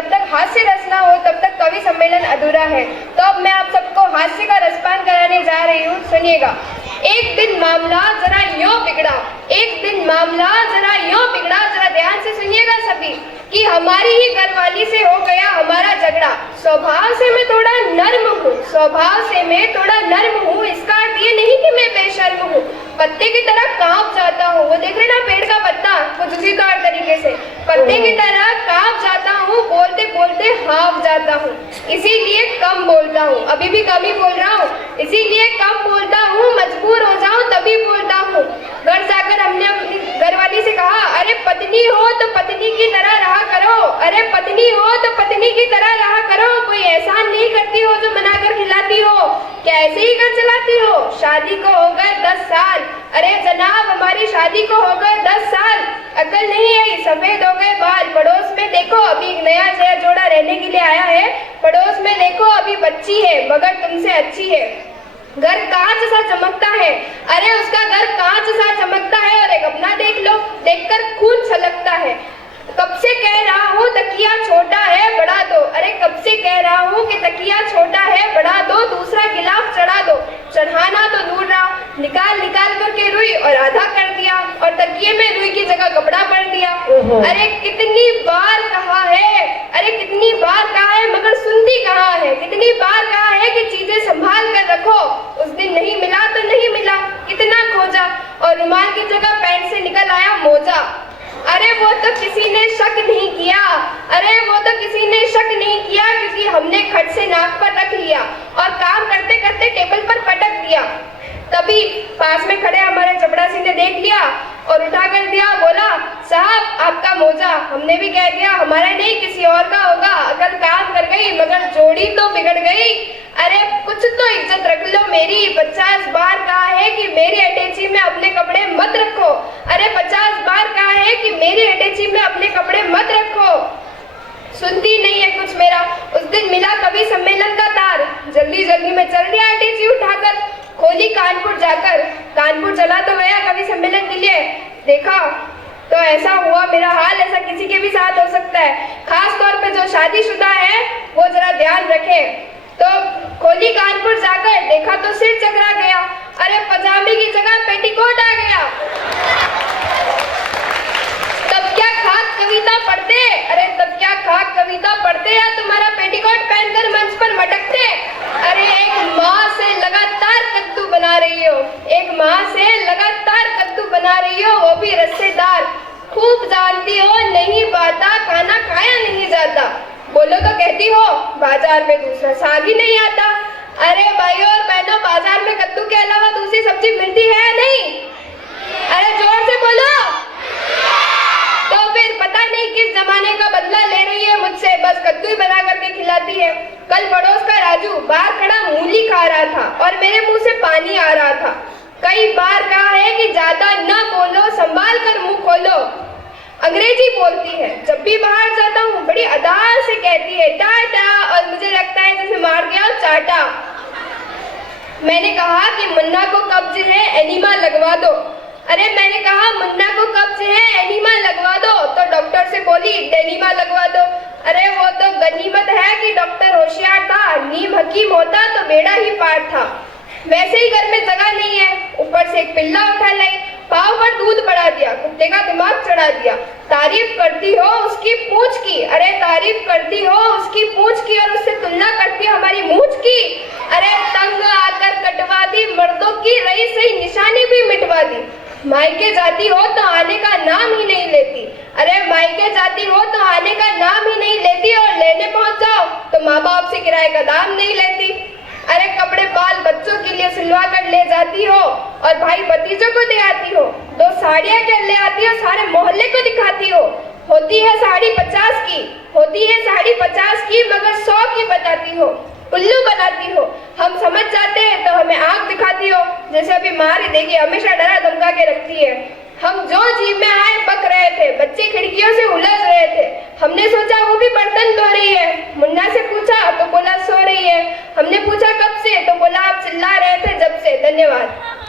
जब तक हास्य रस ना हो तब तक कवि सम्मेलन अधूरा है। तो अब मैं आप सबको हास्य का रसपान कराने जा रही हूँ, सुनिएगा। एक दिन मामला जरा यूं बिगड़ा, एक दिन मामला जरा यूं बिगड़ा, जरा ध्यान से सुनिएगा सभी, कि हमारी ही घरवाली से हो गया हमारा झगड़ा। स्वभाव से मैं थोड़ा नर्म हूँ, स्वभाव से मैं थोड़ा नर्म हूँ, इसका अर्थ ये नहीं कि मैं बेशर्म हूँ। पत्ते की तरह कांप जाता हूँ, वो देख रहे ना पेड़ का पत्ता, कुछ उसी तौर तरीके से पत्ते की तरह कांप जाता हूँ, बोलते बोलते हाँफ जाता हूँ, इसीलिए कम बोलता हूँ। अभी भी कम ही बोल रहा हूँ, इसीलिए कम बोलता हूँ, मजबूर हो जाऊँ तभी बोलता हूँ। घर जाकर हमने अपनी घरवाली से कहा, अरे पत्नी हो तो पत्नी की तरह रहा करो, अरे पत्नी हो तो पत्नी की तरह रहा करो, कोई एहसान नहीं करती हो जो मनाकर खिलाती हो, कैसे ही घर चलाती हो। शादी को हो गए 10 साल, अरे जनाब हमारी शादी को हो गए 10 साल, अकल नहीं आई, सफेद हो गए बाल। पड़ोस में देखो अभी एक नया जोड़ा रहने के लिए आया है, पड़ोस में देखो अभी बच्ची है मगर तुमसे अच्छी है। घर कांच सा चमकता है, अरे उसका घर कांच सा चमकता है, और एक अपना देख लो, देखकर खून छलकता है। कब से कह रहा हूँ तकिया छोटा है बढ़ा दो, अरे कब से कह रहा हूँ कि तकिया छोटा है बढ़ा दो, दूसरा गिलाफ चढ़ा दो, चढ़ाना तो दूर रहा, निकाल निकाल करके रुई और आधा कर दिया, और तकिए में रुई की जगह कपड़ा भर दिया। अरे कितनी बार कहा है, अरे कितनी बार कहा है मगर सुनती कहाँ है, कितनी बार कहा है कि चीजें संभाल कर रखो, उस दिन नहीं मिला तो नहीं मिला, कितना खोजा, और रुमाल की जगह पैंट से निकल आया मोजा। अरे वो तो किसी ने शक नहीं किया, अरे वो तो किसी ने शक नहीं किया, क्योंकि हमने खट से नाक पर रख लिया और काम करते करते टेबल पर पटक दिया। तभी पास में खड़े हमारे चपड़ासी ने देख लिया और उठा कर दिया, बोला साहब आपका मोजा। हमने भी कह दिया हमारा नहीं किसी और का होगा, अकल काम कर गई मगर जोड़ी तो बिगड़ गई। अरे कुछ तो इज्जत रख लो मेरी, 50 बार कहा है कि मेरी अटैची में अपने कपड़े मत रखो, अरे 50 बार कहा है कि मेरी अटैची में अपने कपड़े मत रखो, सुनती नहीं है कुछ मेरा। उस दिन मिला कवि सम्मेलन का तार, जल्दी जल्दी में चल दिया अटैची उठाकर, खोली कानपुर जाकर, कानपुर चला तो गया कवि सम्मेलन के लिए, देखा तो ऐसा हुआ मेरा हाल, ऐसा किसी के भी साथ हो सकता है, खास तौर पे जो शादीशुदा है वो जरा ध्यान रखे। तो खोली कानपुर जाकर देखा तो सिर चकरा गया, अरे पजामे की जगह पेटीकोट आ गया। तब क्या खाक कविता पढ़ते, अरे तब क्या खाक कविता पढ़ते या तुम्हारा पेटीकोट पहनकर मंच पर मटकते। अरे एक माँ से लगातार कद्दू बना रही हो, एक माँ से लगातार कद्दू बना रही हो, वो भी रस्सेदार, खूब जानती हो नहीं पाता खाना खाया नहीं जाता, बोलो तो कहती हो बाजार में दूसरा साग ही नहीं आता। अरे भाइयों और बहनों, बाजार में कद्दू के अलावा दूसरी सब्जी मिलती है नहीं? अरे जोर से बोलो। तो फिर पता नहीं किस जमाने का बदला ले रही है मुझसे, बस कद्दू ही बना करके खिलाती है। कल पड़ोस का राजू बाहर खड़ा मूली खा रहा था और मेरे मुंह से पानी आ रहा था। कई बार कहा है कि ज्यादा न बोलो, संभाल कर मुंह खोलो। अंग्रेजी बोलती है, जब भी बाहर जाता हूँ बड़ी अदा से कहती है टाटा, और मुझे लगता है जैसे मार गया चाटा। मैंने कहा कि मुन्ना को कब्ज है एनिमा लगवा दो, अरे मैंने कहा मुन्ना को कब्ज है एनिमा लगवा दो, तो डॉक्टर से बोली डेनिमा लगवा दो। अरे वो तो गनीमत है कि डॉक्टर होशियार था, नीम हकीम होता तो बेड़ा ही पार था। वैसे ही घर में जगह नहीं है, ऊपर से एक पिल्ला उठा लाई, पाव पर दूध बढ़ा दिया, कुत्ते का दिमाग चढ़ा दिया। तारीफ करती हो उसकी पूंछ की, अरे तारीफ करती हो उसकी पूंछ की और उससे तुलना करती हो हमारी मूंछ की। अरे तंग आकर कटवा दी मर्दों की, रही सही निशानी भी मिटवा दी। मायके जाती हो तो आने का नाम ही नहीं लेती, अरे मायके जाती हो तो आने का नाम ही नहीं लेती, और लेने पहुंच जाओ तो माँ बाप से किराए का दाम नहीं लेती। अरे कपड़े बाल बच्चों के लिए सिलवा कर ले जाती हो और भाई भतीजों को दे आती हो, 2 साड़ियाँ क्या ले आती हो, सारे मोहल्ले को दिखाती हो। होती है साड़ी 50 की, होती है साड़ी 50 की, मगर 100 की बताती हो, उल्लू बनाती हो। हम समझ जाते हैं तो हमें आंख दिखाती हो, जैसे अभी मार ही देगी, हमेशा डरा धमका के रखती है। हम जो जीव में आए बक रहे थे, बच्चे खिड़कियों से उलझ रहे थे, हमने सोचा वो भी बर्तन धो रही है। मुन्ना से पूछा तो बोला सो रही है, हमने पूछा कब से, तो बोला आप चिल्ला रहे थे जब से। धन्यवाद।